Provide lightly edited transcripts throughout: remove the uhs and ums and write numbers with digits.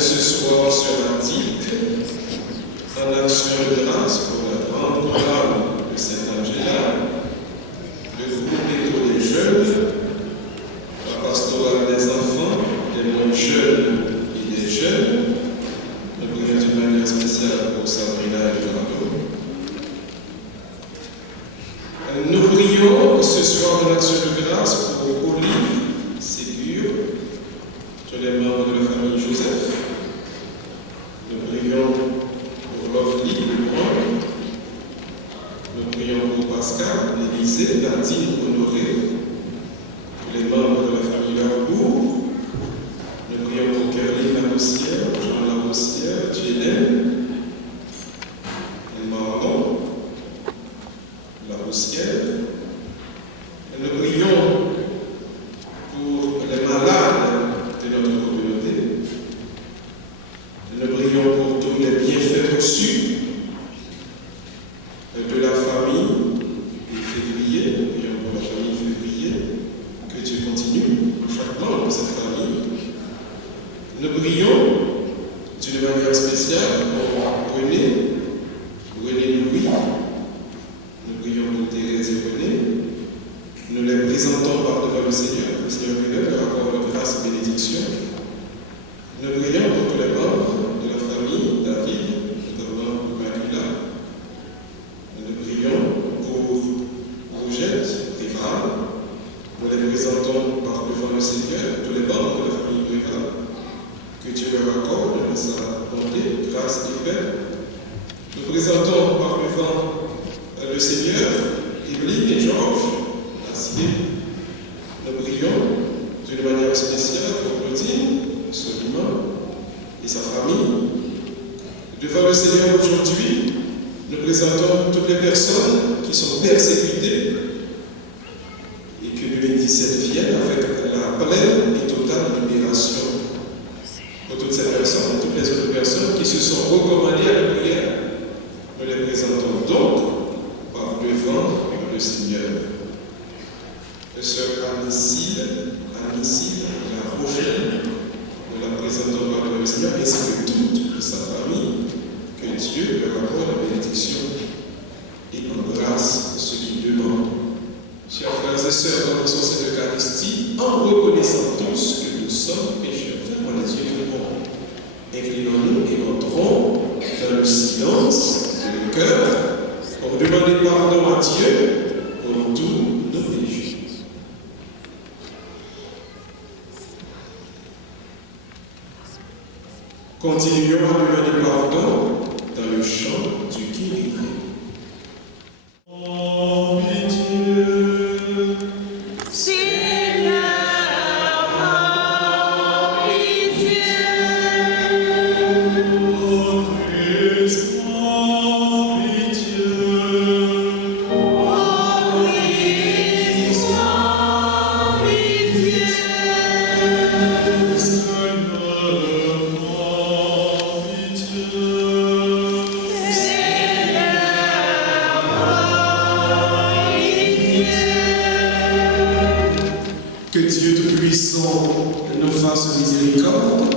ce soir sur la dite, en action de grâce pour la grande parole de Saint-Angela, le groupe Écho des jeunes, la pastorale des enfants, des moins jeunes et des jeunes, nous prions d'une manière spéciale pour Sabrina et Dorado. Nous prions ce soir en action de grâce pour Olive, Ségur, tous les membres de la famille Joseph. Nous prions pour Lovely, Lebrun. Nous prions pour Pascal, Élisée, Nadine, Honoré, tous les membres de la famille Larbourg. Nous prions pour Caroline Laroussière, Jean Laroussière, Jélène, Marmont, Laroussière. Nous prions pour les malades de notre communauté. Nous prions pour tous les bienfaits reçus de la famille de février. Nous prions pour la famille février. Que Dieu continue chaque membre de cette famille. Nous prions d'une manière spéciale pour René Louis. Nous prions pour Thérèse et René. Nous les présentons par devant le Seigneur. Le Seigneur lui-même leur accorde grâce et bénédiction. Nous prions pour tous les membres de la famille, David, notamment pour Macula. Nous prions pour Rougette, Rival. Nous les présentons par devant le Seigneur, tous les membres de la famille Rival. Que Dieu leur accorde sa bonté, grâce et paix. Nous présentons par devant le Seigneur, Evelyne et Georges. Nous prions d'une manière spéciale pour Claudine, Soliman et sa famille. Devant le Seigneur aujourd'hui, nous présentons toutes les personnes qui sont persécutées et que 2017 vienne avec la pleine et totale libération pour toutes ces personnes et toutes les autres personnes qui se sont recommandées à la prière. Nous les présentons donc par devant le Seigneur. Sœur Anicile, la Rochelle, nous la présentons par le Seigneur, ainsi que toute sa famille, que Dieu leur accorde la bénédiction et en grâce ce qu'ils demandent. Chers frères et sœurs, commençons cette Eucharistie en reconnaissant tous que nous sommes pécheurs. Fermons les yeux tout le monde. Inclinons-nous et entrons dans le silence du cœur pour demander pardon à Dieu pour tous nos péchés. Continuons à demander pardon dans le chant du Kyrie. Oh, Dieu, Seigneur, oh, Dieu, oh, Christ, oh, Dieu, oh, Christ, oh, Dieu, que Dieu Tout-Puissant nous fasse miséricorde,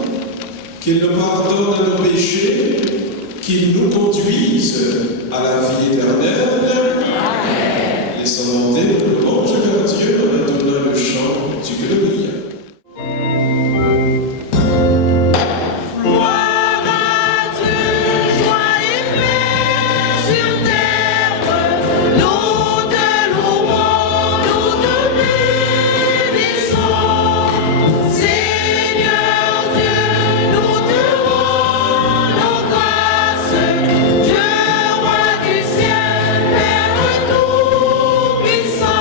qu'il nous pardonne nos péchés, qu'il nous conduise à la vie éternelle. Amen. Laissons monter notre louange vers Dieu en maintenant le chant du Gloria. Puissant,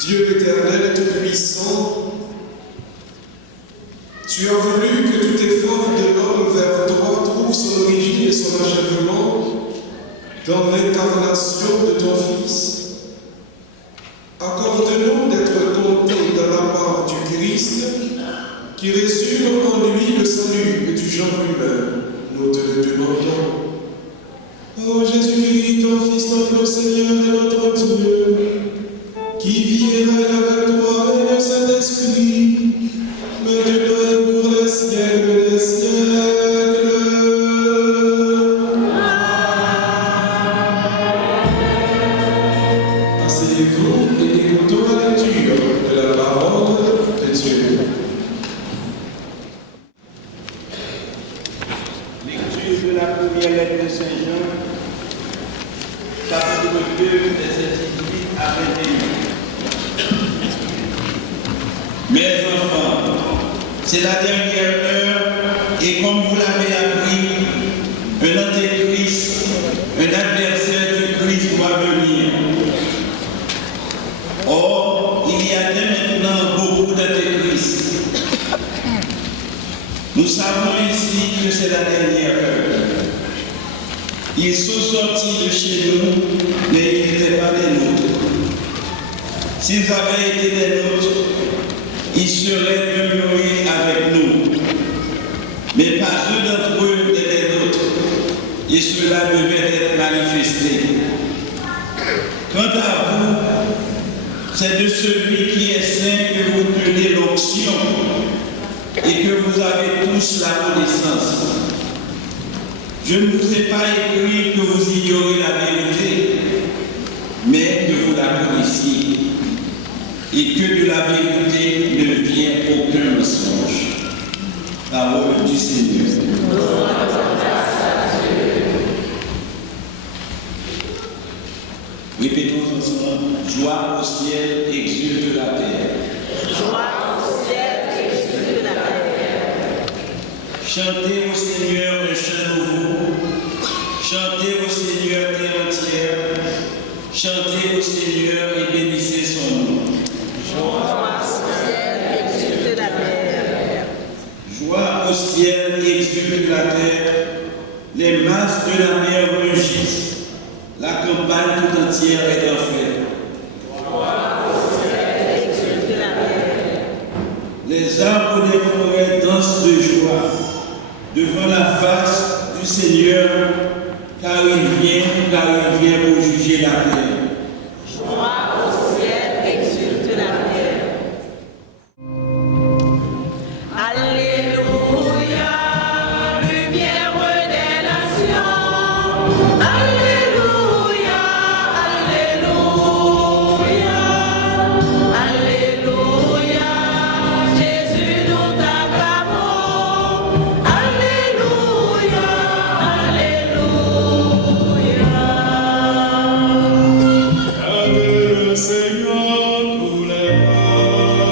Dieu éternel et tout-puissant, tu as voulu que tout effort de l'homme vers toi trouve son origine et son achèvement dans l'incarnation de ton Fils. Accorde-nous d'être comptés dans la part du Christ qui résume en lui le salut du genre humain. Nous te le demandons. Ô Jésus-Christ, ton Fils, notre Seigneur et notre Dieu, qui vit et règne avec toi et le Saint-Esprit, maintenant et pour les siècles des siècles. Asseyez-vous et écoutons la lecture de la parole de Dieu. Lecture de la première lettre de Saint Jean, chapitre 2, verset 18 à 21. Mes enfants, c'est la dernière heure et comme vous l'avez appris, un antéchrist, un adversaire du Christ doit venir. Or, il y a dès maintenant beaucoup d'antéchrists. Nous savons ici que c'est la dernière heure. Ils sont sortis de chez nous, mais ils n'étaient pas des nôtres. S'ils avaient été des nôtres, ils seraient demeurés avec nous. Mais pas eux d'entre eux n'étaient des nôtres, et cela devait être manifesté. Quant à vous, c'est de celui qui est saint que vous tenez l'onction et que vous avez tous la connaissance. Je ne vous ai pas écrit que vous ignorez la vérité, mais que vous la connaissiez, et que de la vérité ne vient aucun mensonge. Parole du Seigneur. Répétons ensemble, joie au ciel, exulte la terre. Joie au ciel, exulte la terre. Chantez au Seigneur un chant nouveau. Chantez au Seigneur terre entière. Chantez au Seigneur et bénissez son nom. Joie au ciel, exulte la terre. Joie au ciel, exulte la terre. Les masses de la mer rugissent. La campagne tout entière est en fête. Joie au ciel, exulte la terre. Les arbres des forêts dansent de joie devant la face du Seigneur, car il vient pour juger la terre. Joie au ciel, exulte la terre. Alléluia, lumière des nations. Alléluia, alléluia, alléluia. Jésus, nous t'acclamons. Alléluia, alléluia. Le Seigneur tous les peuples,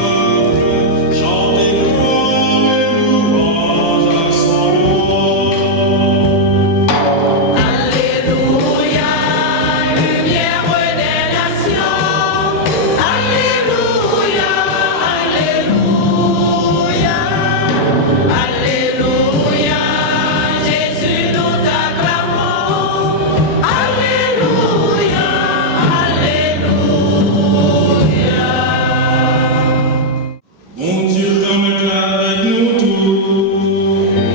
chantez gloire et louange à son nom. Alléluia, lumière des nations. Alléluia, alléluia, alléluia. Jésus, nous t'acclamons. Alléluia, alléluia. Bon Dieu, comme avec nous tous.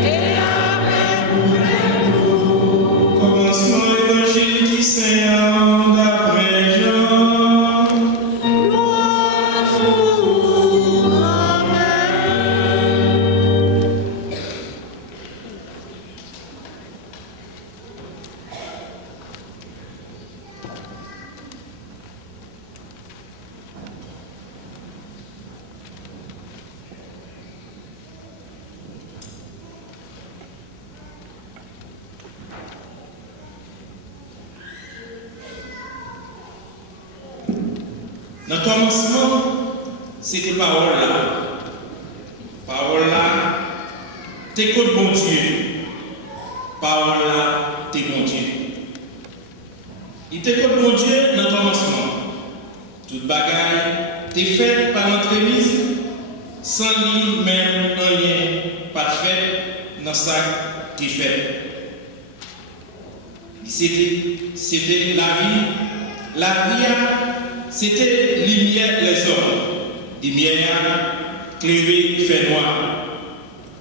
Et avec nous, Commencement évangile qui Seigneur d'après Jean. louange pour Amen. Dans le commencement, c'était parole là. Parole là, t'es contre bon Dieu. Parole là, t'es bon Dieu. Il était contre bon Dieu dans le commencement. Toute bagaille t'es fait par l'entremise, sans lui même rien, pas fait dans ça qui fait. C'était la vie. La vie, c'était lumière les hommes. Lumière, clairée, fait noir.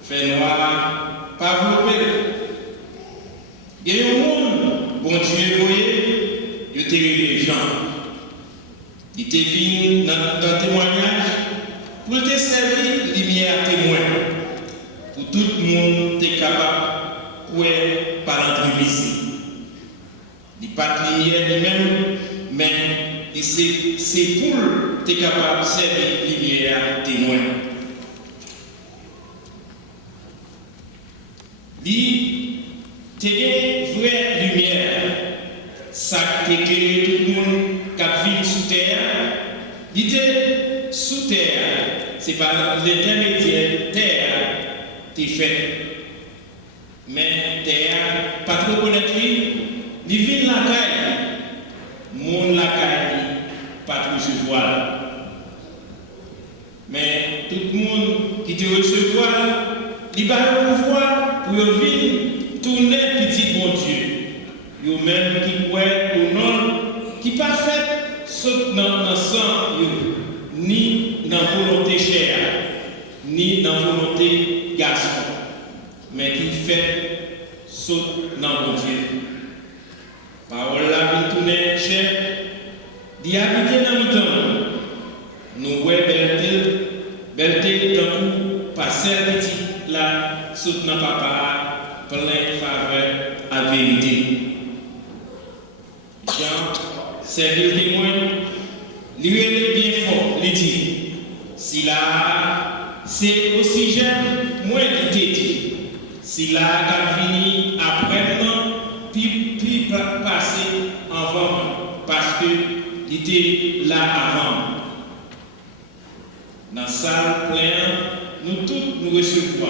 Fait noir, pas développé. Il y a un monde, bon Dieu, vous voyez, il y a des gens. Il était venu dans le témoignage pour te servir lumière témoin. Pour tout le monde est capable de par l'entremise. Il n'y a pas de lumière lui-même, mais c'est pour être capable de servir lumière témoin. Il y a une vraie lumière, ça qui éclaire tout le monde qui vit sous terre. Il était sous terre, c'est par l'intermédiaire terre qui est fait. Mais terre, pas trop connaître lui, il vit la caille, mon la caille, pas trop se voir. Mais tout le monde qui te recevoir, il va le pouvoir pour venir tourner petit bon Dieu. Yo même qui pourrait au nom qui pas fait saute dans le sang, ni dans volonté chair, ni dans volonté garçon, mais qui fait saute dans mon Dieu. Parole là qui tourne chair, d'y habiter dans le temps. Nous voyons belleté d'un coup, passer petit là, saute dans papa, plein de faveur à vérité. Jean, servir témoin, lui est bien fort, lui dit, si là, c'est aussi j'aime, moi qui t'ai dit, si là, qu'a fini après moi, puis passer avant, parce que il était là avant. Dans la salle pleine, nous tous nous recevons.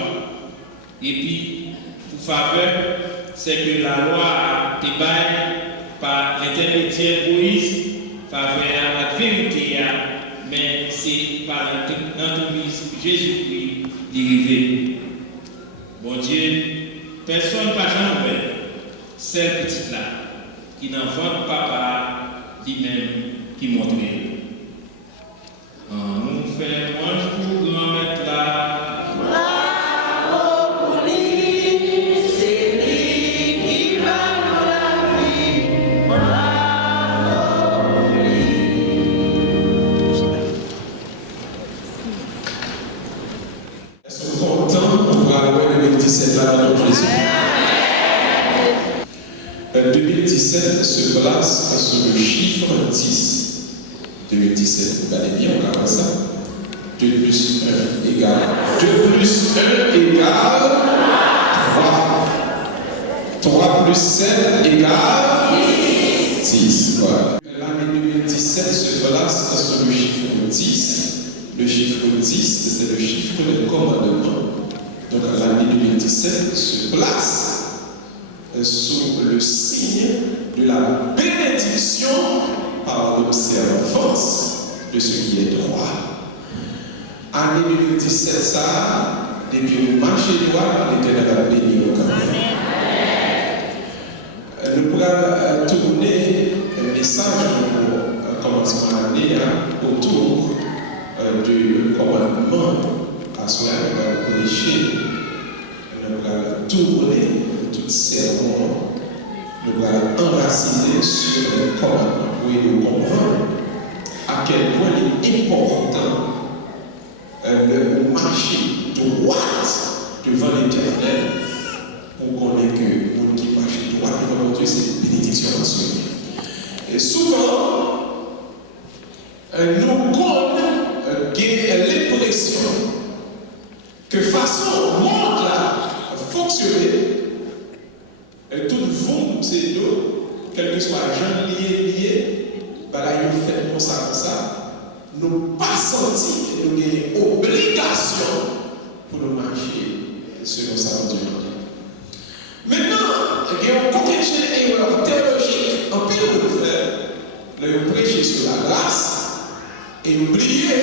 Et puis, pour faveur, c'est que la loi te baille par l'intermédiaire Moïse, faveur à la vérité, mais c'est par l'entremise Jésus-Christ dérivé. Bon Dieu, personne n'a jamais cette petite-là qui n'en vante pas lui-même qui montre. Nous faisons un pour grand-mère là. Le 2017 se place sur le chiffre 10. 2017, vous allez bien, on regarde ça. 2 plus 1 égale 2 plus 1 égale 3. 3 plus 7 égale 10. Voilà. L'année 2017 se place sur le chiffre 10. Le chiffre 10, c'est le chiffre de commandement. Donc l'année 2017 se place sous le signe de la bénédiction par l'observance de ce qui est droit. Année 2017, ça, depuis le marché droit, l'Éternel a béni au camp. Nous pourrons tourner un message au commencement de l'année autour du commandement à cela, nous allons prêcher, nous allons tourner tout sermon, nous allons enraciner sur le commandement pour nous comprendre à quel point il est important de marcher droit devant l'Éternel pour connaître que le monde qui marche droit devant Dieu, c'est une bénédiction en soi. Et souvent, nous connaissons l'impression que façon monde là fonctionner, tout le monde, c'est nous, quel que soit jeune lié, voilà, il fait comme ça, nous pas senti que nous avons une obligation pour nous marcher selon sa volonté. Maintenant, il y a un côté de erreur théologique, en pile de faire, le prêcher sur la grâce, et oublier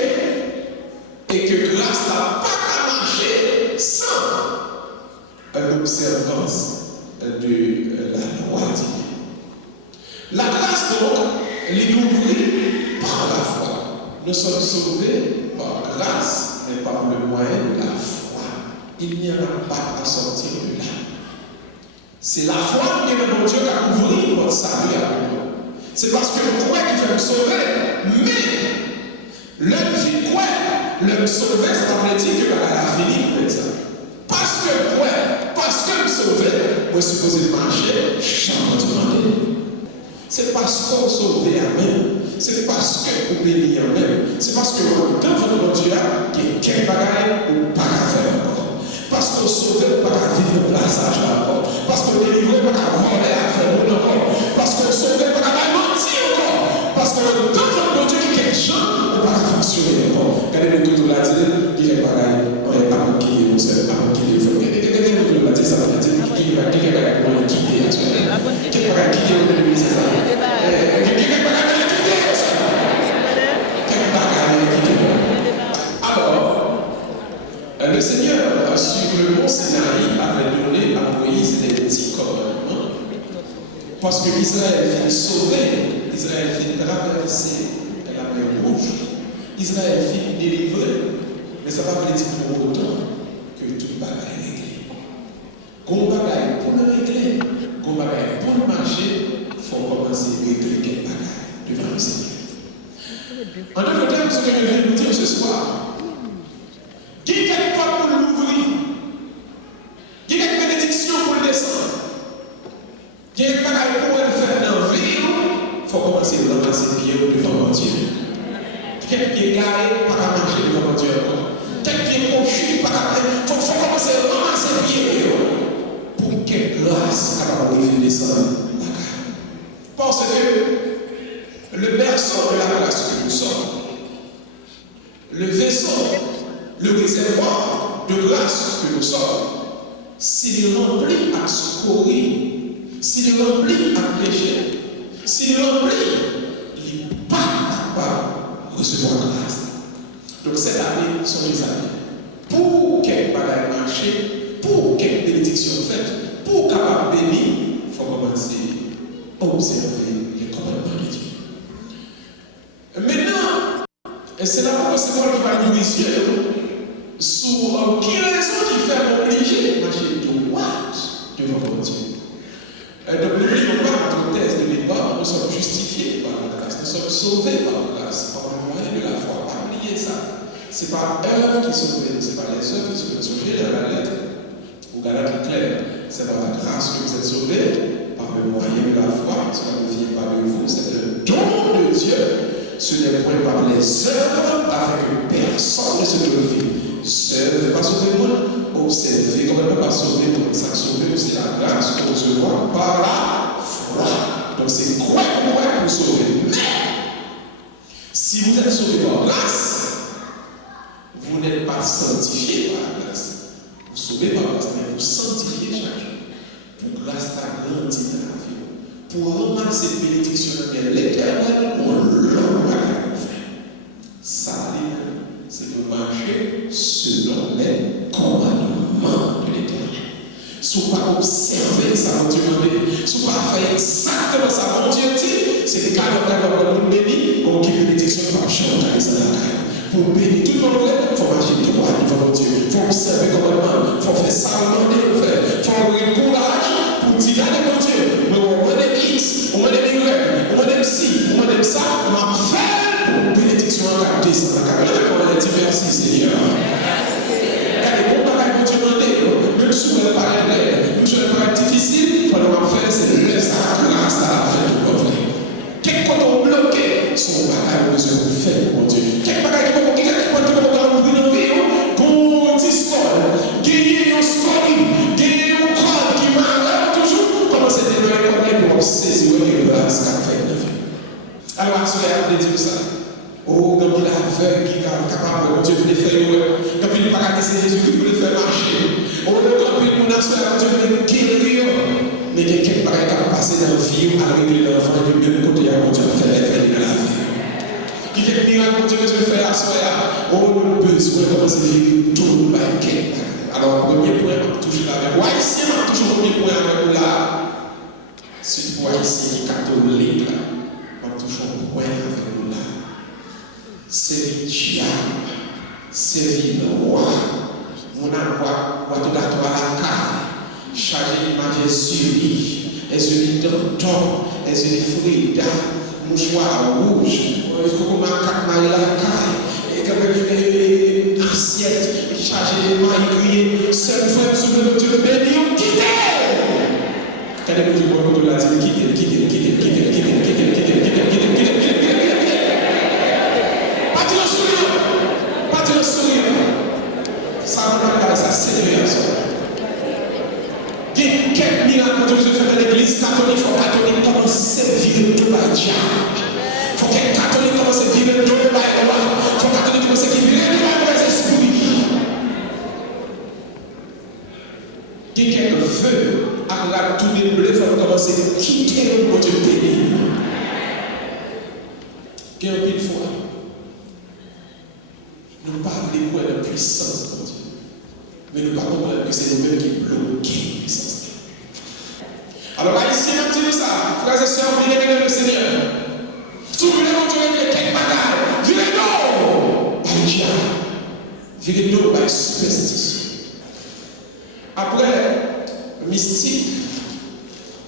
et que grâce n'a pas qu'à marcher sans l'observance de la loi divine. La grâce donc, est ouvrie par la foi. Nous sommes sauvés par grâce, mais par le moyen de la foi. Il n'y en a pas à sortir de là. C'est la foi qui est mon Dieu qui a ouvert votre salut à nous. C'est parce que le croix qui fait me sauver, mais l'homme fait quoi? L'homme sauvé, ça veut dire que la fini avec ça. Parce que quoi? Parce que me sauver, moi supposé marcher, jamais demandé. C'est parce qu'on sauve à même. C'est parce qu'on bénit à même. C'est parce que dans votre Dieu, il y a quelques bagailles ou pas à faire encore. Parce qu'on sauve, pas à vivre le passage encore. Parce qu'on délivre, pas à voler à faire encore. Parce qu'on sauve, pas à mentir encore. Parce que dans votre Dieu, il y a quelque chose, on ne va pas fonctionner encore. Regardez-nous tout là, il y a des bagailles, on n'est pas manqué, on ne sait pas manqué. Regardez-nous tout là, ça veut dire qu'il y a des bagailles qui ont quitté actuellement. Quel bagaille qui est au c'est ça? Alors, le Seigneur, sur le mont Sinaï, avait donné à Moïse des petits commandements. Parce que Israël fut sauvé, Israël fut traversé la mer Rouge, Israël fut délivré, mais ça ne va pas dire pour autant que tout bagaille est réglé. Qu'on bagaille pour le régler, qu'on bagaille pour le marcher, il faut commencer à régler quel bagaille devant le Seigneur. En d'autres termes, ce que je viens de vous dire ce soir, qui n'est pas pour l'ouvrir, qui est une bénédiction pour le descendre, qui est pas pour le faire dans la vie, il faut commencer à ramasser le pied devant Dieu. Quelqu'un qui est garé, pas à marcher devant Dieu encore. Quelqu'un qui est couché, pas à il faut commencer à ramasser le pied pour que grâce à la descendre la garde. Parce que le berceau de la grâce que nous sommes, le vaisseau, le réservoir de grâce que nous sommes, s'il est rempli à secourir, s'il est rempli à prêcher, s'il est rempli, il n'est pas capable de recevoir la grâce. Donc cette année sont les années. Pour qu'elle bagaille marcher, pour qu'elle bénédiction faite, pour capable bénir, il faut commencer à observer les commandements de Dieu. Maintenant, c'est là pour c'est moi qui va nous dire sur quelle raison qui fait obligé de marcher droit devant Dieu. Donc n'oublions pas notre thèse de départ, nous sommes justifiés par la grâce, nous sommes sauvés par la grâce, par le moyen de la foi. Pas oublier ça. Ce n'est pas œuvre qui sauve, ce n'est pas les œuvres qui sauvent. Sauvés dans la lettre, ou Galates clair, c'est par la grâce que vous êtes sauvés, par le moyen de la foi, cela ne vient pas de vous, c'est le don de Dieu. Ce n'est point par les œuvres, afin que personne ne se glorifie. Seul, pas sauver le monde, observer, comment ne pas sauver le monde, ça sauver aussi la grâce qu'on reçoit par la foi. Donc c'est quoi pour sauver. Mais, si vous êtes sauvé par grâce, vous n'êtes pas sanctifié par la grâce. Vous sauvez par grâce, mais vous sanctifiez chaque jour. Pour grâce, ta grandit dans la vie. Pour ramasser cette bénédiction de l'Éternel, on l'homme à ça, c'est de marcher selon les commandements de l'Éternel. Si vous ne pas observer ça, mon Dieu, si vous ne pas faire exactement ça, mon Dieu dit, c'est des cas de béni, qu'on qui bénédiction par chanter ça dans la pour bénir tout le monde, il faut marcher droit devant mon Dieu. Il faut observer commandement, il faut faire ça, on fait. Il faut avoir le courage pour dire, allez, mon Dieu, mais on va X, on va Y, on va ci, on va ça, on va faire pour bénédiction en capté, ça va capter, on va dire merci Seigneur. Allez, on va mon Dieu demander, même si on ne pas même si on ne pas difficile, on va faire, c'est de laisser la grâce à la fin du pauvre. Quel côté on bloqué, son bagage besoin de faire, mon Dieu. Quel bagage qui peut ouvrir nos vies, qu'on discorde, gagner un story, gagner un crâne qui m'a toujours commencé à démarrer pour saisir le grâce qu'a fait de vie. Alors, à ce moment-là, on dit ça. Oh, donc il a aveugle qui est capable, mon Dieu, de faire, quand il n'est pas capable de Jésus, il voulait faire marcher. Oh, quand il nous a fait, mon Dieu, de guérir. Mais quelqu'un qui a passé dans la vie, à régler l'enfant, du même côté, à mon Dieu, faire dans la vie. Qui est que Dieu veut faire à soi. On a besoin de commencer à vivre tout le bail. Alors, premier point, on touche avec. Ou haïtien, on touche le premier point avec nous là. Surtout pour haïtien qui est catholique là. On touche un point avec nous là. C'est diable, c'est le roi. Mon envoi, on tout à toi la carte. Chargé l'image sur lui. Et sur les dents, et sur les fruits, mouchoir rouge. Il faut qu'on m'a la caille. Et quand même, une assiette chargée de mailles, seul frère sur le Dieu béni, on quitte. Quand vous dites, on l'a dit, quitte. Pas de sourire. Ça va ça séduire. Il y a quelques miracles que Dieu fait dans l'église catholique. Il faut que les catholiques commencent à vivre tout le diable. Il faut que les catholiques commencent à vivre tout le roi. Il faut que les catholiques commencent à vivre tout le esprit. Il y a quelques feux à la tournée bleue. Il faut commencer à quitter le Dieu béni. Il y a un pile fois. Nous ne parlons pas de la puissance de Dieu. Mais nous ne parlons pas que c'est nous-mêmes qui bloquons la puissance. Alors là, ici, on dit ça, frères et sœurs, bien-aimés le Seigneur. Si vous voulez montrer quelques bagages, virez-nous par Dieu. Virez-nous par superstition. Après, mystique,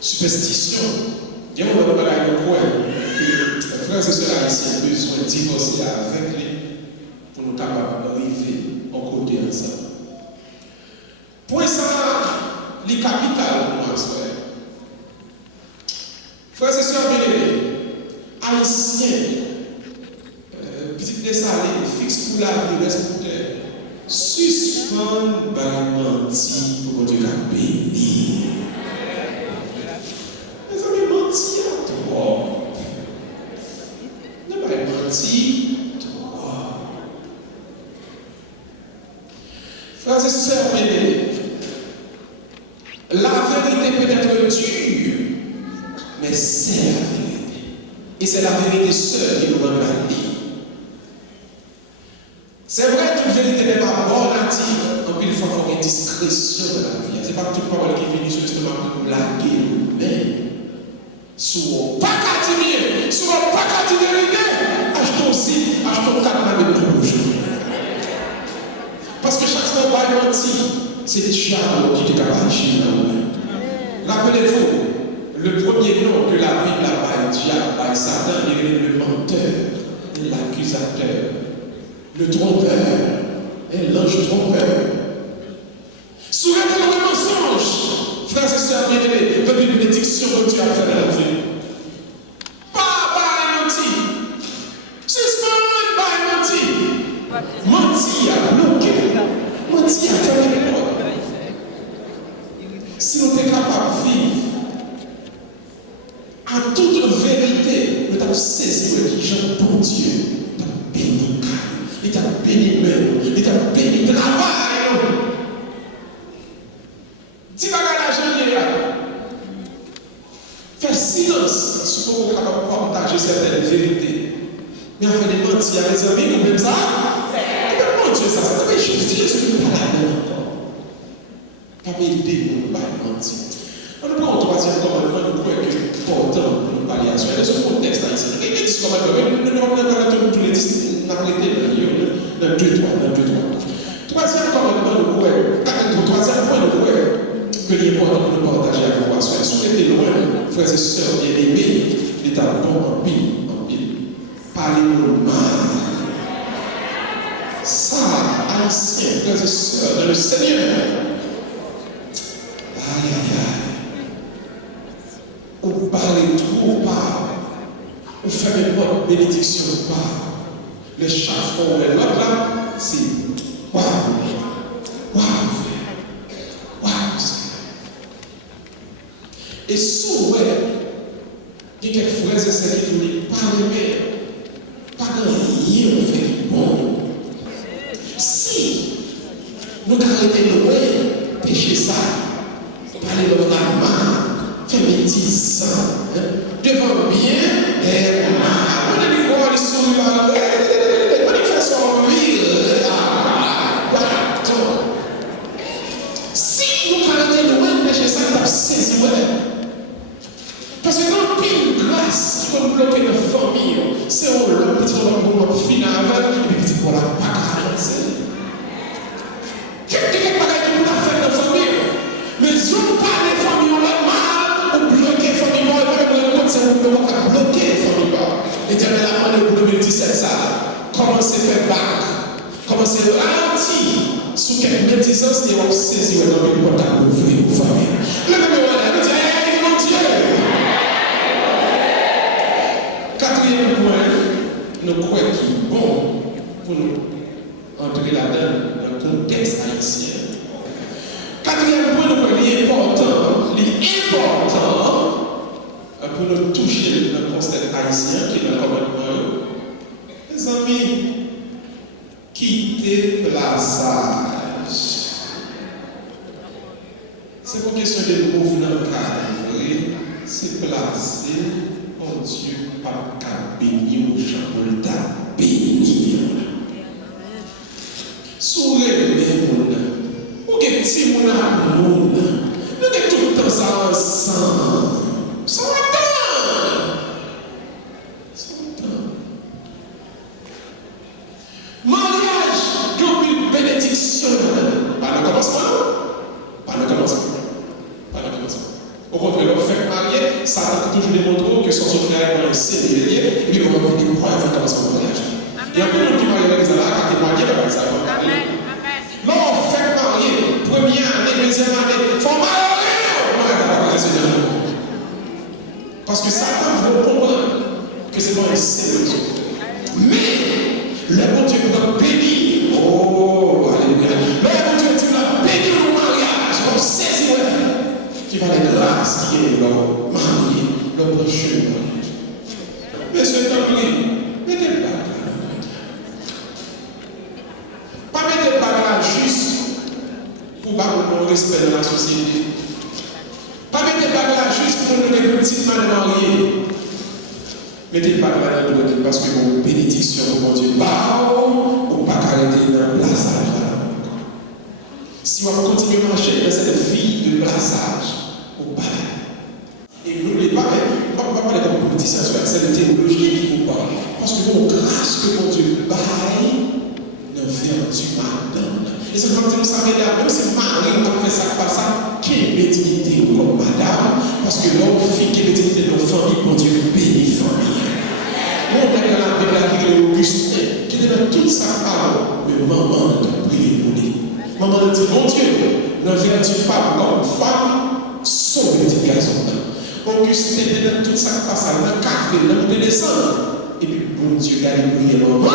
superstition, il y a un moment où les frères et sœurs haïtiens ont besoin de divorcer avec lui pour nous capables d'arriver au côté ensemble. Pour ça, les capitales pour moi, frères et sœurs bien-aimés, haïtiens, petit dessalé, fixe pour la vie, reste pour terre, suspend par menti pour Dieu la bénir. Les amis, menti à toi. Ne pas menti toi. Frères et sœurs bien-aimés, la vérité peut être dure, mais c'est la vérité. Et c'est la vérité seule qui nous rend la vie. C'est vrai qu'une vérité n'est pas bonne à dire. En plus, il faut avoir une discrétion dans la vie. Ce n'est pas toute parole qui finit sur justement pour blaguer nous-mêmes. Sur pas qu'à dire, sur pas qu'à dire vérité, achetons aussi, achetons 4 mois de rouge. Parce que chaque fois qu'on va mentir, c'est le diable qui est capable d'agir dans nous. Rappelez-vous, le premier nom que la Bible a par diable, par Satan, il est le menteur, l'accusateur, le trompeur, et l'ange trompeur. Souhaitez le mensonge, frères et sœurs bien-aimés, de une bénédiction que tu as fait dans la vie. Pas par mentir. Suspend par mentir. Mentir à bloquer. Mentir à fermer les portes. Si nous sommes capables de vivre en toute vérité, nous avons saisi le dirigeant pour Dieu. Nous avons béni. Il t'a béni même. Il t'a béni travail. Si tu vas gagner la journée, fais silence sur ce qu'on est capable de partager certaines vérités. Mais en fait, des mentir à mes amis, ou même ça, comment Dieu ça? C'est très juste. Je suis pas là encore. Pas m'aider pour ne pas mentir. On ne prend un troisième commandement, nous croyons que c'est important pour nous parler à soi. Dans ce contexte, il y a des commandements, nous n'avons pas tous les disques, nous avons été dans 2-3. Troisième commandement, nous croyons, troisième point, nous croyons que l'important pour nous partager avec vous à soi. Si vous êtes loin, frères et sœurs bien-aimés, il est à bon en pile. Parlez-nous mal. Ça, haïtien, frères et sœurs, dans le Seigneur. On parle trop pas. On fait même pas de bénédiction pas. Le chafron, le l'autre là, c'est waouh. Et souvent, il y a quelques frères et sœurs qui ne pas rien fait bon. Si nous arrêtons de pécher ça, parler de la main, faire médisant, devant bien, et on a dit quoi, les souris, c'est un petit moment final, et puis pour la pas avancer. Quelqu'un qui peut faire dans la famille, mais si on parle de famille, on a mal, on bloque la famille, on a bloqué la famille. Et tu as la main de 2017, ça, commencez à faire bac, commencez à ralentir, sous quelle médisance, et on saisit dans le contact de vos familles. Le même moment, dit, mon Dieu! Quatrième point, nous croyons qu'il est bon pour nous entrer là-dedans dans le contexte haïtien. Quatrième point, nous croyons qu'il est important pour nous toucher le contexte haïtien qui est dans le commandement. Les amis, quittez plaçage. C'est pour question de mouvement cadré, c'est placé. Oh Dieu, pas qu'à bénir au champ pour ta bénir. Sourire, ou que si mon amour, nous que tout le temps ça ensemble. Ça va mariage, comme une bénédiction. Pas le commencement. Pas le commencement. Pas le commencement. Au contraire, le fait marié, ça a toujours démontré que son frère est un sénégalais, et puis on va dire pourquoi il faut commencer le mariage. Il y a beaucoup de gens qui marient avec les Arabes, qui sont mariés avec les Arabes. L'on fait marier, première année, deuxième année, il faut marier. Parce que Satan veut comprendre que c'est pas un sénégalais. Mais, le bon Dieu va bénir. Oh, alléluia. Le bon Dieu va bénir le mariage. On saisit qui va les grâces qui est leur marié, leur prochain mariage. Mais ce temps mettez le bac là. Pas mettre le bac là juste pour avoir le respect de la société. Pas mettre le bac là juste pour nous les petites mal mariées. Mettez le bac là dans le parce que mon bénédiction, mon Dieu, ou pas arrêter dans le plaçage là. Si on continue à marcher dans cette vie de plaçage, ou pas. Et n'oubliez pas, on va parler comme politicien, c'est la théologie qui vous parle. Parce que mon grâce que mon Dieu baille, ne vertu madame. Et c'est comme nous savons là, même si Marie a fait ça, pas ça, quelle dignité comme madame, parce que l'homme fit quelle dignité de nos familles, mon Dieu bénit famille. On est dans la Bible de Augustin, qui est dans toute sa parole, mais maman de prier pour lui. Maman de dire, mon Dieu, ne vertu pas comme femme, sauve le petit garçon. Augustin était dans toute sa passage, dans le café, dans le descendre. Et puis, bon Dieu, garde prier maman,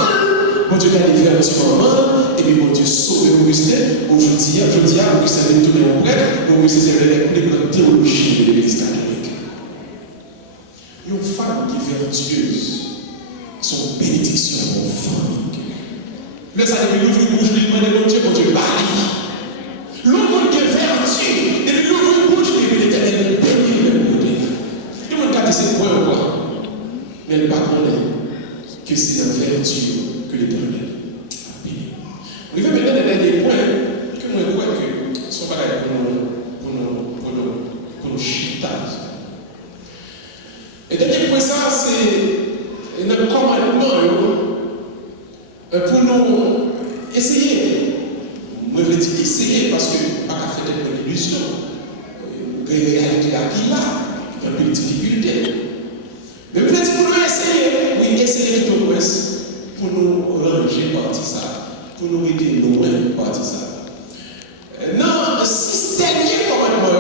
bon Dieu, garde vertu maman, et puis, bon Dieu, sauve Augustin. Aujourd'hui, Augustin est tourné au prêtre, Augustin est venu pour la théologie de l'Église catholique. Une femme qui est vertueuse, son bénédiction aux familles. Le Seigneur lui ouvre une bouche, lui demande mon Dieu, bâti. L'homme qui est vertu, et lui ouvre une bouche, et puis l'Éternel bénit le côté. Le monde qui a dit c'est point ou quoi, mais il ne pas connaître que c'est la vertu que l'Éternel a béni. On va maintenant le dernier point, que moi je crois que ce n'est pas là pour nous chitage. Et le dernier point, ça, c'est notre commandement pour nous essayer. Moi, je veux dire essayer parce que pas qu'à faire des illusions. La réalité qui est là, il y a un peu de difficulté. Mais je veux dire pour nous essayer, oui, essayer tout le moins pour nous ranger partie ça, pour nous aider loin partie ça. Non, si dernier commandement,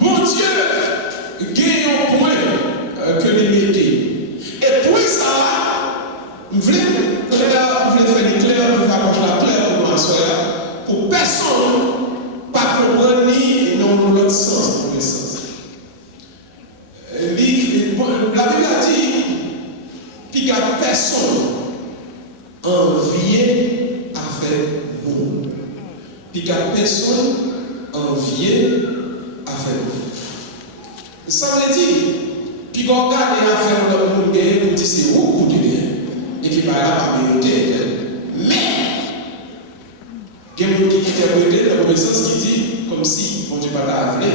bon Dieu, gagne un point que les mettez. Et pour ça, vous voulez faire l'éclair, vous voulez approcher la claire pour m'asseoir, pour personne, pas comprendre ni dans l'autre sens, pour le sens. La Bible a dit qu'il n'y a personne envié à faire bon. Il n'y a personne envié à faire bon. Ça veut dire, puis qu'on regarde et à faire le monde gagner pour dire c'est où pour dire et qui va là par vérité. Mais, il y a des gens qui interprètent dans le sens qui dit comme si mon Dieu pas t'a appelé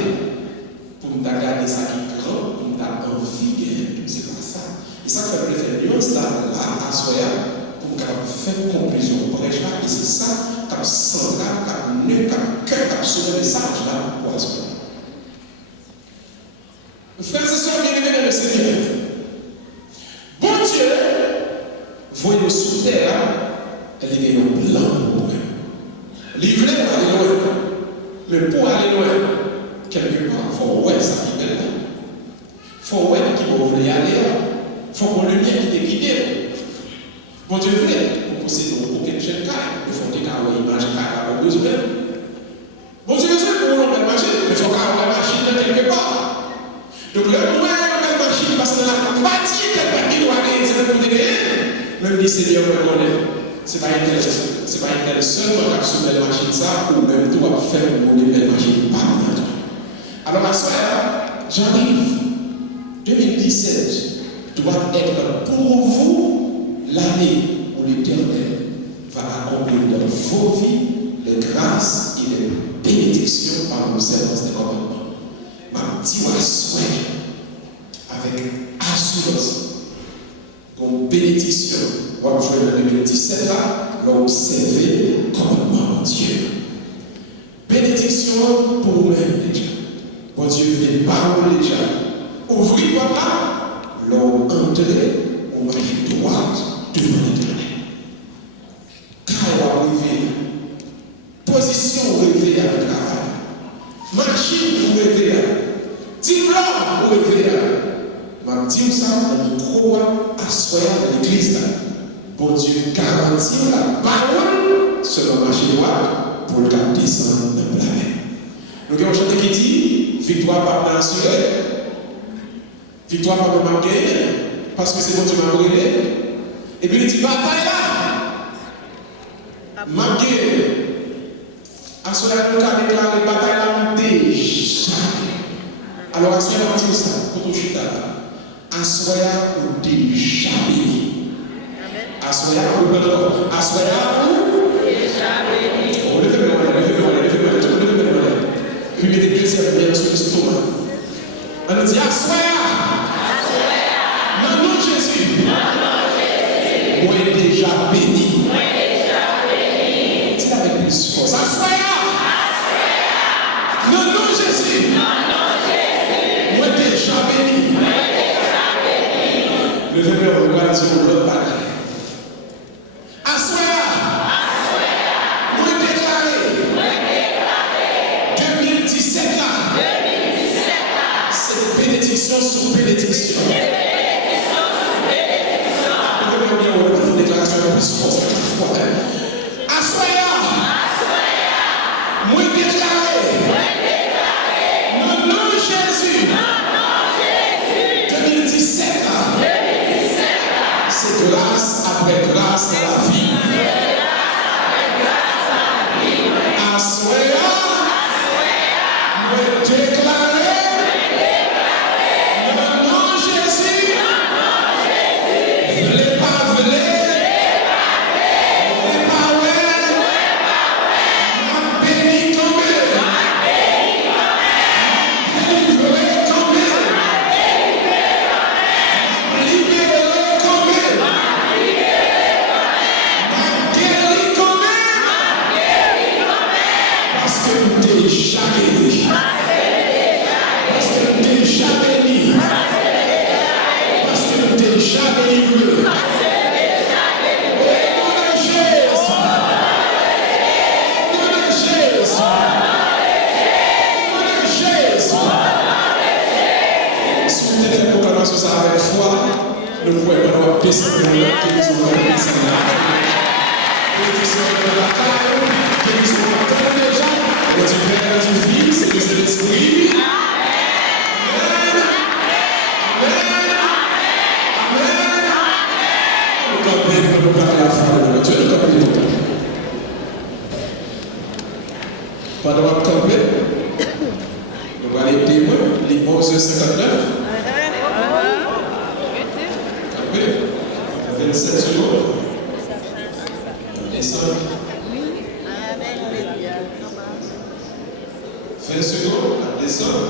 pour nous garder ça qui est grand, pour nous envie de c'est pas ça. Et ça fait fait nuance là, à Soya, pour faire conclusion, pour et c'est ça, comme central, comme nœud, comme cœur, comme sur le message là, pour Soya. Frères et sœurs bien-aimés dans le Seigneur, bon Dieu, voyez sous terre, elle est un plan pour nous. Livré pour aller loin, mais pour aller loin, quelque part, il faut ouais ça qui est là. Il faut ouais qui va vouloir y aller. Il faut qu'on le lien qui te guide. Bon Dieu voulait, pour posséder aucune chaîne caille, il faut que tu aies une image caille à besoin. Bon Dieu veut pour l'on peut marcher, il faut qu'on ait une machine quelque part. Donc, le moment où on a une machine, parce que dans la partie qui doit aller, c'est pour t'aider, même dit Seigneur, ce n'est pas une telle seule qui a soumis la machine, ça, ou même toi, faire une belle machine, pas mal. Alors, à ce moment-là, j'arrive. 2017 doit être pour vous l'année où l'Éternel va accomplir dans vos vies les grâces et les bénédictions par l'observance des commandements. Ma petite souhait avec assurance comme bénédiction, on va jouer en 2017 là, l'observer commandement de Dieu. Bénédiction pour vous-même déjà. Bon Dieu, les paroles déjà. Ouvrez par là, l'homme entrer au marché droite devant l'Éternel. Car arrivé, position réveillée à le travail, machine réveillée, diplôme réveillée. Je dis ça, on croit à soi de l'église. Bon Dieu garantit la parole sur le marché droit pour le descendre dans la mer. Nous avons chanté qui dit victoire par assurée. Victoire par le manqué, parce que c'est bon Dieu m'a brûlé. Et puis il dit bataille là. Manqué. À ce moment-là, nous avons déclaré bataille là déjà. Alors à ce moment-là, on dit ça, pour tout chuter là. À ce moment-là, on déjà béni. À ce moment-là, on déjà béni. On levez-moi, puis mettez deux cerveaux bien sur l'estomac. On dit à ce moment-là. Non, Jésus. Moi déjà béni. Dis avec plus force. Assoya. Non, Jésus. Moi déjà béni. Levez-moi, regardez sur mon bloc pareil. Assoya. Moi déclaré. 2017 là. C'est bénédiction sur bénédiction. Assoya, moi déclaré, non Jésus, 2017 c'est grâce après grâce dans la vie. Assoya, moi déclaré, non Jésus, voulez pas voulez. Avec foi, nous pouvons descendre de la Fils et de l'Esprit. Amen. Pendant qu'on camper, nous allons aller témoin, les 11h59. 27 secondes. Descends. 20 secondes, descends.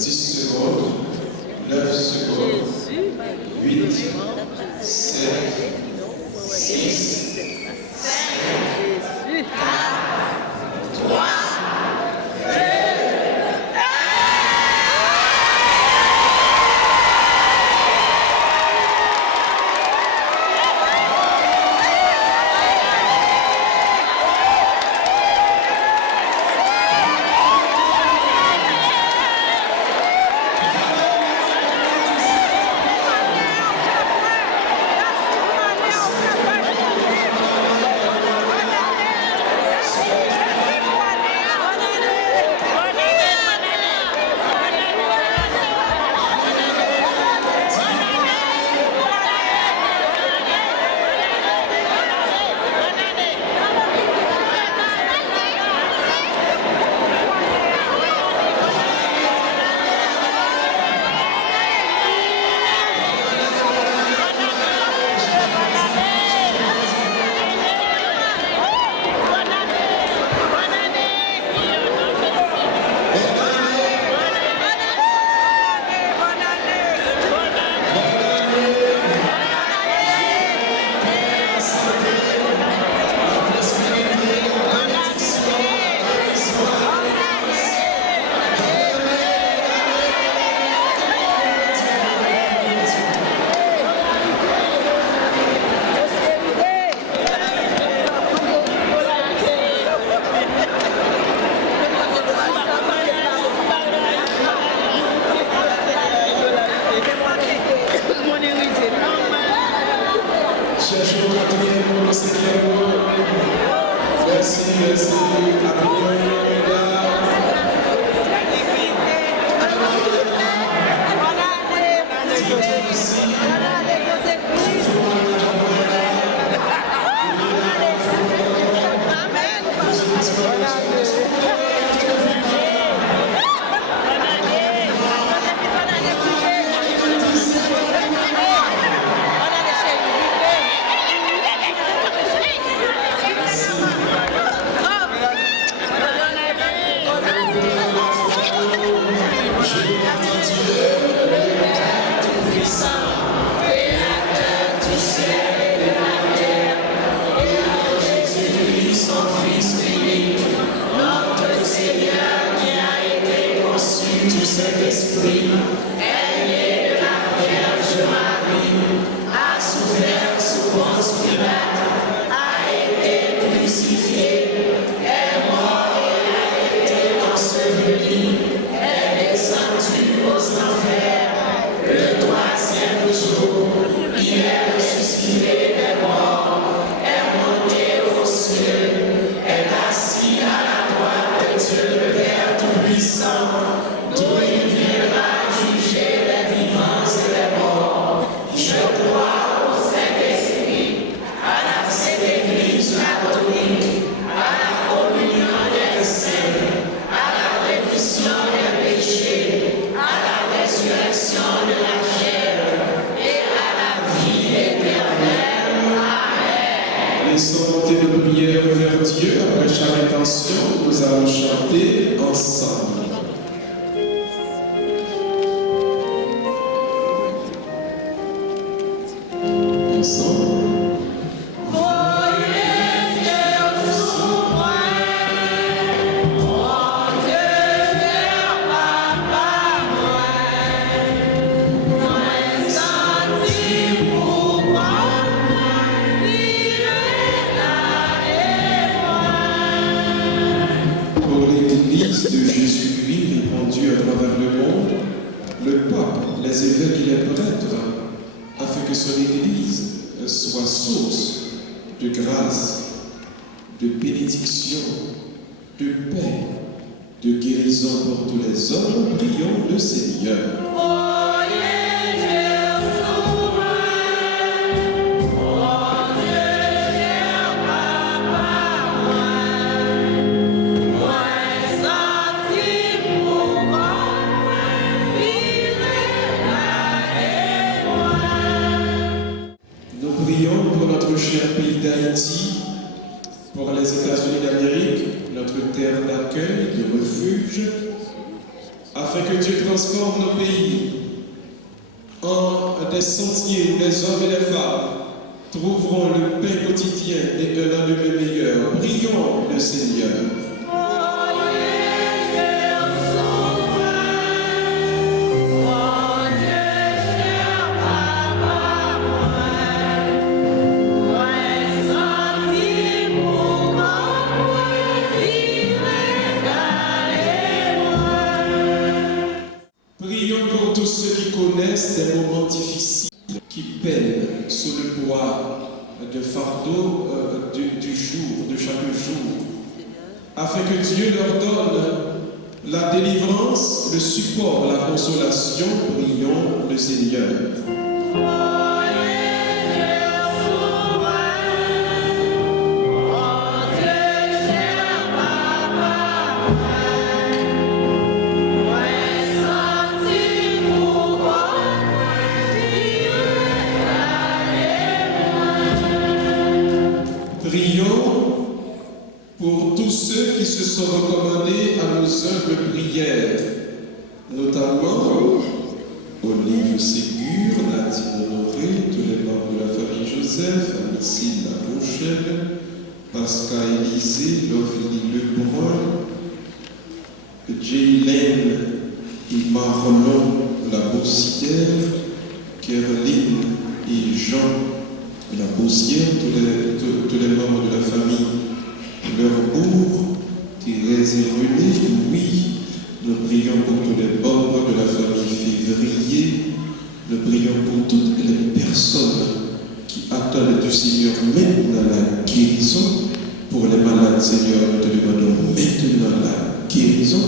10 secondes, 9 secondes, 8, 7, 6, 5, 4, 3, nous allons chanter ensemble. Les évêques et les prêtres, afin que son Église soit source de grâce, de bénédiction, de paix, de guérison pour tous les hommes, prions le Seigneur. Cher pays d'Haïti, pour les États-Unis d'Amérique, notre terre d'accueil, de refuge, afin que Dieu transforme nos pays en des sentiers où les hommes et les femmes trouveront le pain quotidien et un lendemain meilleur. Prions le Seigneur. Prions pour tous ceux qui connaissent des moments difficiles, qui peinent sous le poids de fardeau du jour, de chaque jour, afin que Dieu leur donne la délivrance, le support, la consolation. Prions le Seigneur. Prions pour tous ceux qui se sont recommandés à nos humbles prières, notamment Olive Ségur, Nadine Honoré, tous les membres de la famille Joseph, Amicile La Rochelle, Pascal Élisée, Lovely Lebrun, Jaylen et Marlon La Bossière, Kerline et Jean La Bossière, tous les membres de la famille Leurbourg, Thérèse et René, oui, nous prions pour tous les membres de la famille Février, nous prions pour toutes les personnes qui attendent du Seigneur maintenant la guérison. Pour les malades, Seigneur, nous te demandons maintenant la guérison.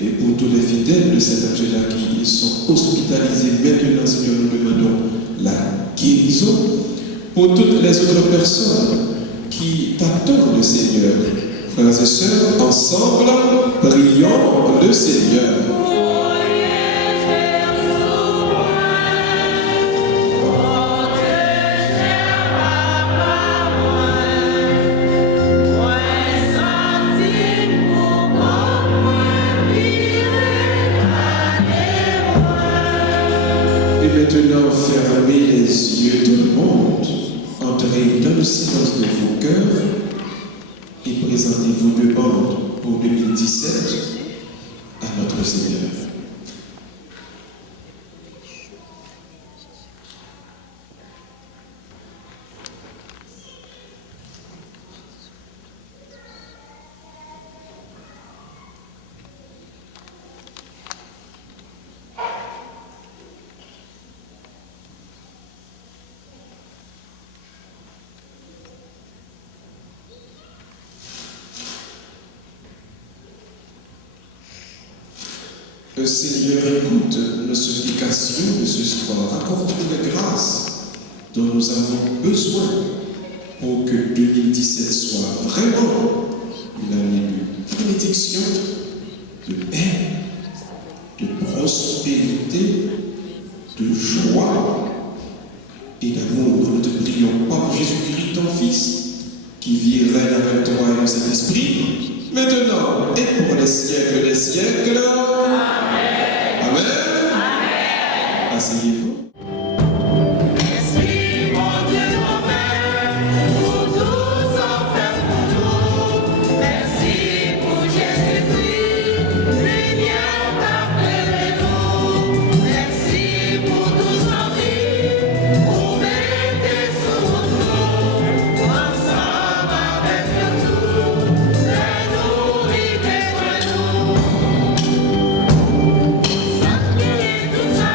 Et pour tous les fidèles de Saint-Angela qui sont hospitalisés maintenant, Seigneur, nous demandons la guérison. Pour toutes les autres personnes qui t'attendent, le Seigneur, frères et sœurs, ensemble, prions le Seigneur. Et maintenant, fermez les yeux, tout le monde. Entrez dans le silence de vos cœurs et présentez vos demandes pour 2017 à notre Seigneur. Le Seigneur écoute nos supplications de ce soir. Accorde-nous les grâces dont nous avons besoin pour que 2017 soit vraiment une année de bénédiction, de paix, de prospérité, de joie et d'amour. Nous te prions par Jésus-Christ, ton Fils, qui vit et règne avec toi et le Saint-Esprit, maintenant et pour les siècles des siècles. Amen. Asseyez-vous. Merci mon Dieu, mon Père, pour tout ça fait pour nous. Merci pour Jésus-Christ, Seigneur, après nous. Merci pour tout ça vie, pour mettre sur nous, ensemble avec nous, c'est nous vivre nous. Tout ça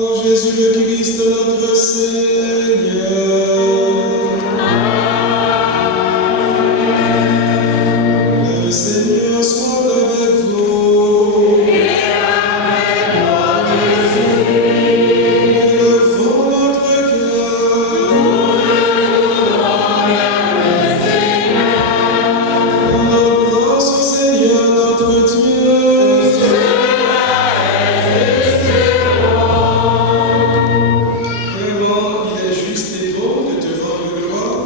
Par Jésus le Christ, notre Seigneur. Le Seigneur soit avec vous. Élevons notre cœur. Rendons grâce au Seigneur notre Dieu. Vraiment, il est juste et bon de te rendre gloire,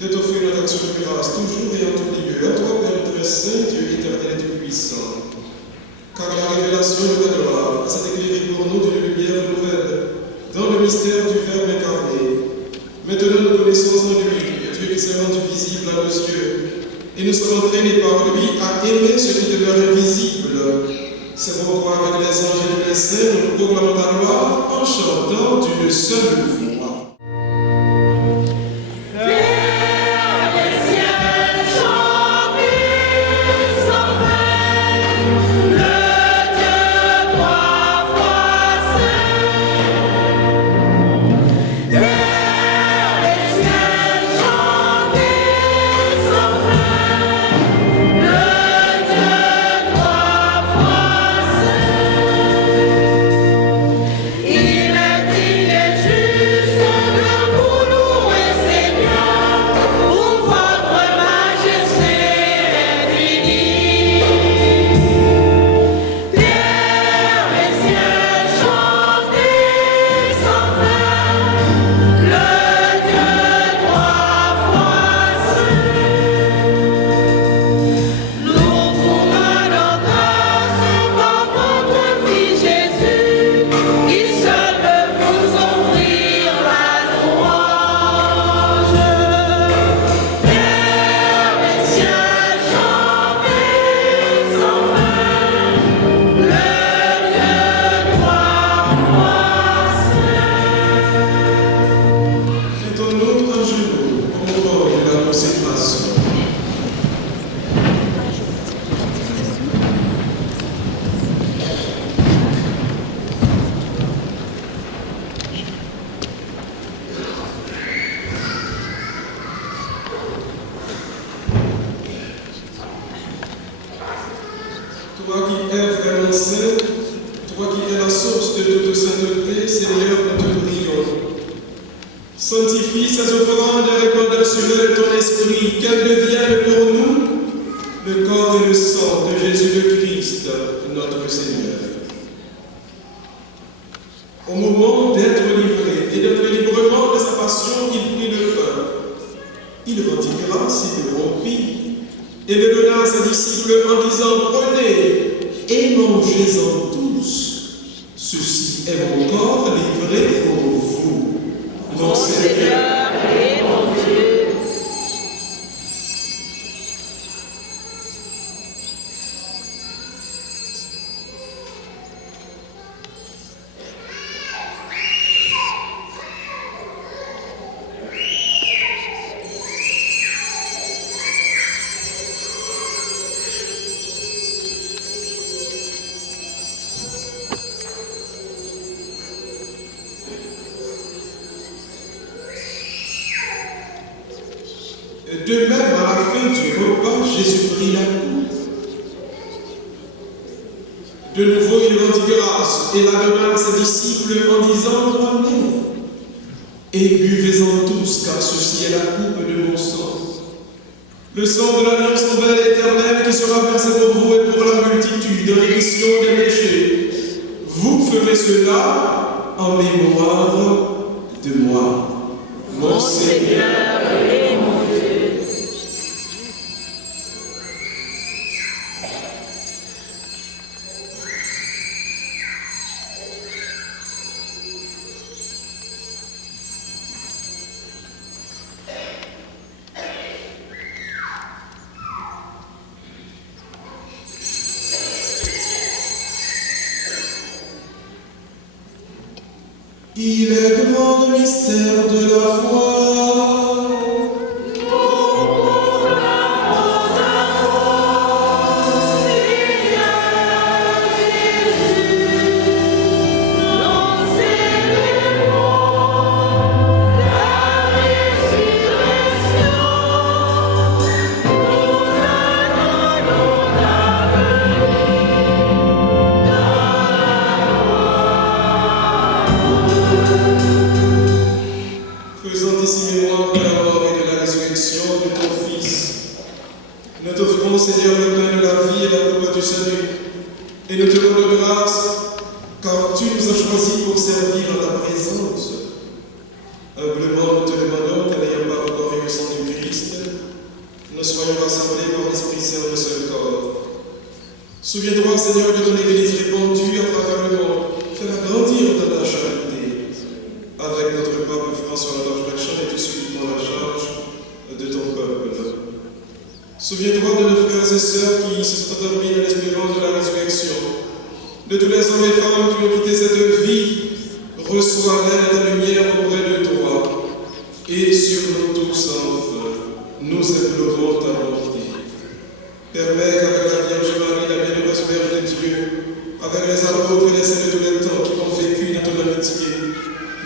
de t'offrir notre action de grâce toujours et en tout lieu. À toi, Père très saint, Dieu éternel et tout-puissant. Car la révélation de ta gloire s'est éclairée pour nous d'une lumière nouvelle dans le mystère du Verbe incarné. Maintenant, nous connaissons en lui, Dieu qui s'est rendu visible à nos yeux, et nous sommes entraînés par lui à aimer ce qui demeure invisible. C'est pourquoi, avec les anges et tous les saints, nous proclamons ta gloire en chantant d'une seule voix. Mettons-nous à genoux au moment de la consécration. Toi qui es vraiment saint, toi qui es la source de toute sainteté, Seigneur, nous te prions. Sanctifie ces offrandes et répandant sur elles ton esprit, qu'elles deviennent pour nous le corps et le sang de Jésus le Christ, notre Seigneur. Au moment d'être livré et d'être librement de sa passion, il prit le pain. Il rendit grâce, il le rompit et le donna à ses disciples en disant: prenez et mangez-en tous. Ceci est mon corps livré pour vous. Mon Seigneur et mon Dieu. De même, à la fin du repas, Jésus prit la coupe. De nouveau, il rendit grâce et la donna à ses disciples en disant: prenez et buvez-en tous, car ceci est la coupe de mon sang. Le sang de l'alliance nouvelle et éternelle qui sera versé pour vous et pour la multitude de rémission des péchés. Vous ferez cela en mémoire de moi. Mon Seigneur et mon Dieu. Il est grand le mystère de la foi. Seigneur Jésus, Seigneur, le pain de la vie et la coupe du salut. Et nous te rendons grâce, car tu nous as choisis pour servir à ta présence. Humblement, nous te demandons qu'en n'ayant pas encore eu le sang du Christ, nous soyons rassemblés par l'Esprit Saint en un seul corps. Souviens-toi, Seigneur, de ton Église répandue à travers le monde. Fais-la grandir dans la charité. Avec notre pape François Labarche et tout subitement la charge de ton peuple. Souviens-toi de nos frères et sœurs qui se sont endormis dans l'espérance de la résurrection. De tous les hommes et femmes qui ont quitté cette vie, reçois l'aide et la lumière auprès de toi. Et sur nous tous, enfin, nous implorons ta bonté. Permets qu'avec la Vierge Marie, la bienheureuse Mère de Dieu, avec les apôtres et les saints de tous les temps qui ont vécu dans ton amitié,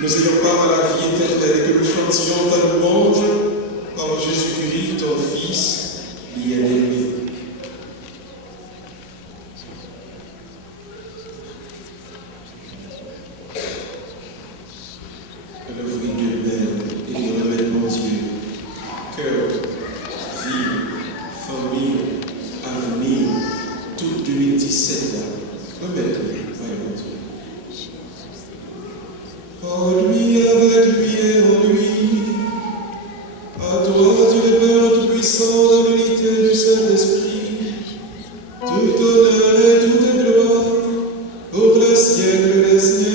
nous ayons part à la vie éternelle et que nous chantions ta louange par Jésus-Christ, ton Fils, bien-aimé. Le fruit de même et de remède, mon Dieu, cœur, vie, famille, avenir, tout 2017 là, remets-le, mon Dieu. En lui, avec lui et en lui, à toi, Dieu le Père Tout-Puissant, dans l'unité du Saint-Esprit, tout honneur et toute gloire, pour les siècles des siècles.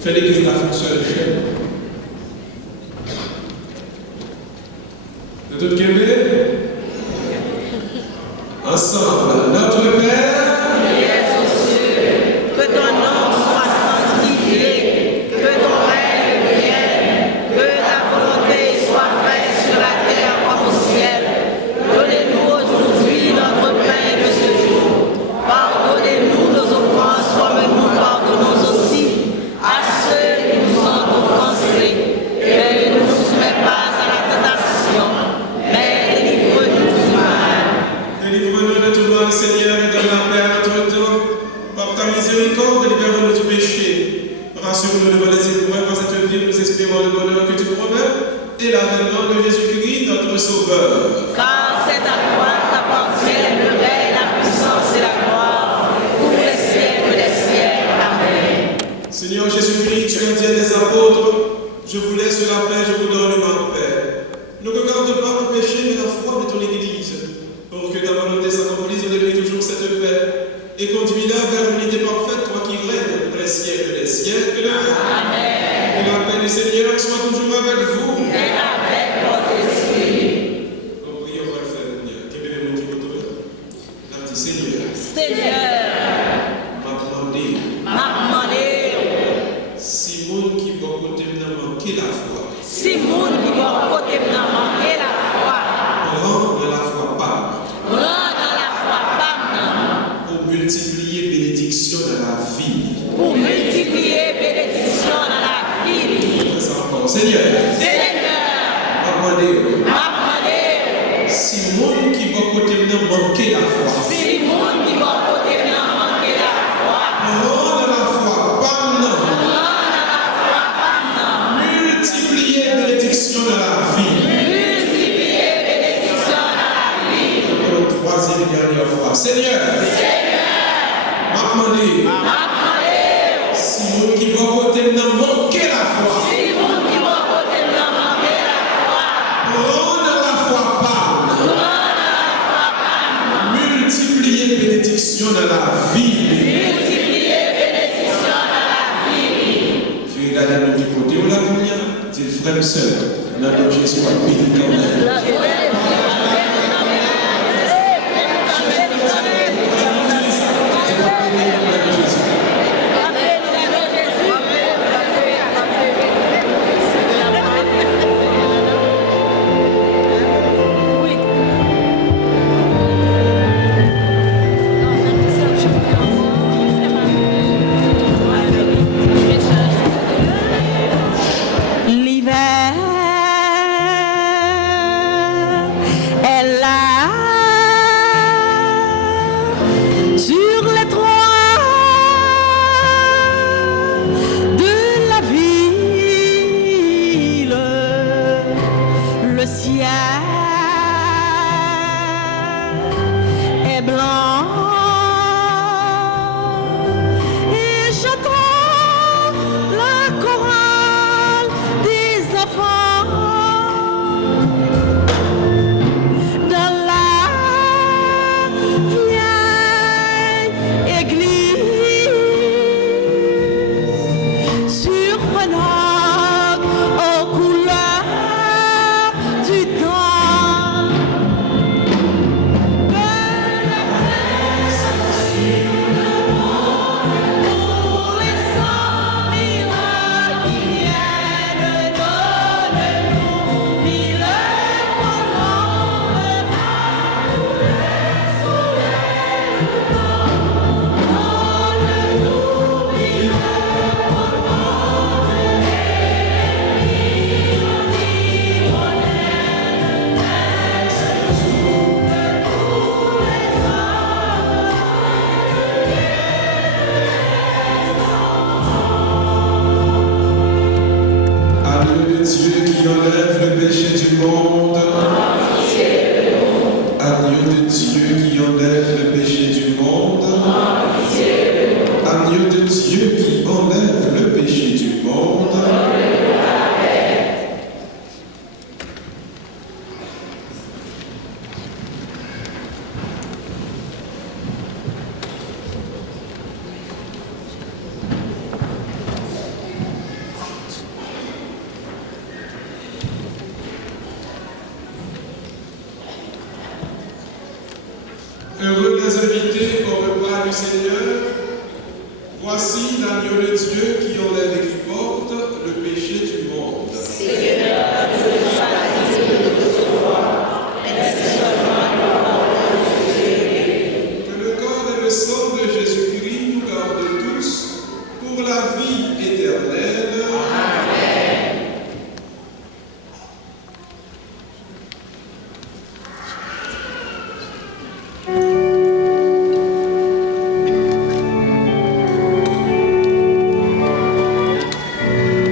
Fait l'église la fonction de chaîne. De tout Québec, ensemble, notre Père, qui es aux cieux, que ton nom soit sanctifié, que ton règne vienne, que ta volonté soit faite sur la terre comme au ciel. Donnez-nous aujourd'hui notre pain de ce jour. Pardonnez-nous nos offenses comme nous pardonnons aussi à ceux qui nous ont offensés. Et ne nous soumets pas à la tentation, mais délivre-nous du mal. Délivre-nous de tout mal, Seigneur, et donne la paix à notre temps. Par ta miséricorde, libère-nous du péché. Rassure-nous devant les épreuves par cette vie, nous espérons le bonheur que tu promets et l'avènement de Jésus-Christ, notre Sauveur. Car c'est à toi qu'appartiennent le règne, la puissance et la gloire, pour les siècles des siècles. Amen. Seigneur Jésus-Christ, tu as dit à des apôtres, je vous laisse la paix, je vous donne ma paix. Ne regarde pas le péché, mais la foi de ton Église, pour que ta volonté s'accomplisse depuis toujours cette paix, et conduis-la vers l'unité parfaite, toi qui règnes pour les siècles des siècles. Amen. Que la paix du Seigneur soit toujours avec vous. Et avec votre esprit. Nous prions par le Frère. Quel est mon Dieu? Seigneur, Seigneur, m'a demandé, si moun qui va côté n'a manqué la foi, si moun qui va côté n'a manqué la foi, rends la foi pas, rends la foi pas, pour multiplier bénédiction dans la vie. pour multiplier bénédiction dans la vie. Fais ça encore. Seigneur, m'a demandé, si moun qui va côté n'a manqué la foi, si moun qui va côté n'a manqué la foi, rends la foi pas, multiplier bénédiction dans la vie. multiplier bénédiction dans la vie. Pour la troisième et dernière fois. Seigneur, m'a demandé, si moun qui va côté n'a manqué la foi, Si moun qui va côté n'a manqué la foi, rends la foi pas, multiplier bénédiction dans la vie. multiplier bénédiction dans la vie. Je regarde nous du côté où la lumière, c'est le frère seul. Notre Jésus a béni quand même. est blanc et j'entends la chorale des enfants dans la vieille église surprenante aux couleurs du temps. Que la paix soit sur le monde pour les 100 000 ans qui viennent. Donne-nous 1000 colombe à tous les soleils levants. Donne-nous 1000 colombe et 1000 hirondelles vertes que tous les Agneau de Dieu qui enlève le péché du monde. Agneau de Dieu qui enlève le péché du monde. Agneau de Dieu qui enlève le péché du monde. Heureux les invités au repas du Seigneur. Voici l'agneau de Dieu qui enlève et qui porte le péché du monde. Que le corps et le sang de Jésus-Christ nous gardent tous pour la vie éternelle. Que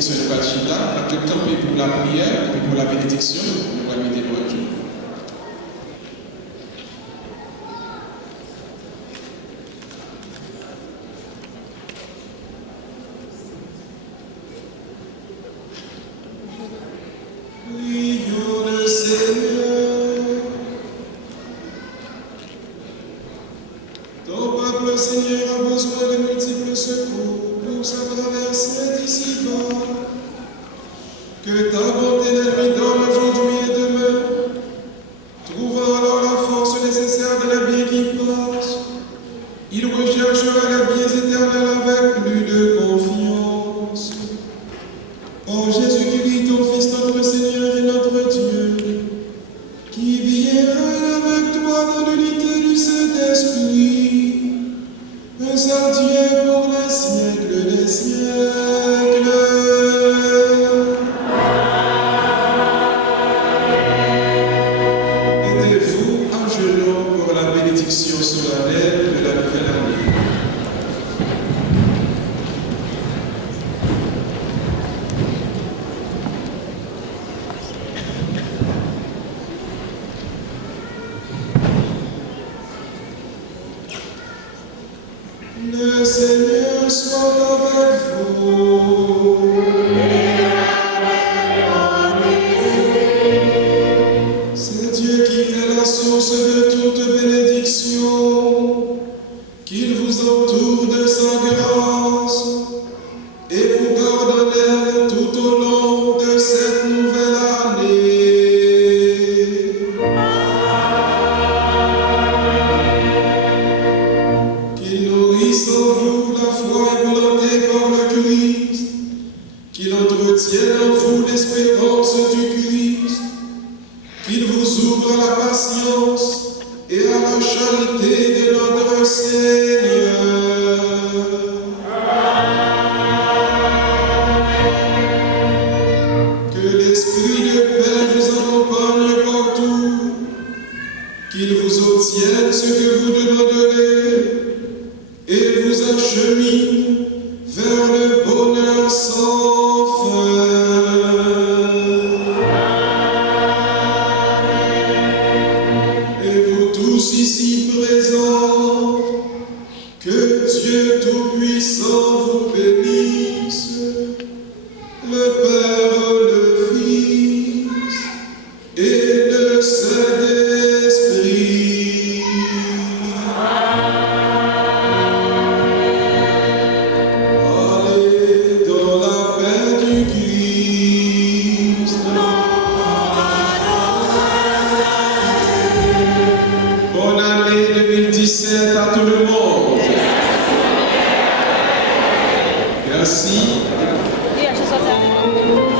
bénédiction de Bachita, après le temps pour la prière, et pour la bénédiction, nous allons mettre pour Dieu. Prions le Seigneur. Ton peuple, Seigneur, a besoin de multiples secours pour sa traversée d'ici-bas. Que ta bonté la nuit dorme aujourd'hui et demain, trouvant alors la force nécessaire de la vie qui passe, il recherchera la vie éternelle avec plus de confiance. Ô Jésus-Christ, ton Fils, notre Seigneur et notre Dieu, qui vit et règne avec toi dans l'unité du Saint-Esprit, un seul Dieu pour les siècles des siècles. Mettez-vous à genoux pour la bénédiction solennelle de la nouvelle année. Le Seigneur soit avec vous. C'est Dieu qui est la source de toute bénédiction, qu'il vous entoure de sa grâce et vous garde l'air tout au long de cette nouvelle année. Qu'il nourrisse en vous la foi implantée par le Christ, qu'il entretienne en vous l'espérance du Christ, qu'il vous ouvre à la patience et à la charité de notre Seigneur. Que l'esprit de paix vous accompagne partout, qu'il vous obtienne ce que vous demanderez et vous achemine vers le bonheur sans fin. Et vous tous ici présents, que Dieu Tout-Puissant vous bénisse, le Père, le Fils et le Saint-Esprit. Allez dans la paix du Christ. Bonne année 2017 à tout le monde. Merci. Oui, je suis sortie.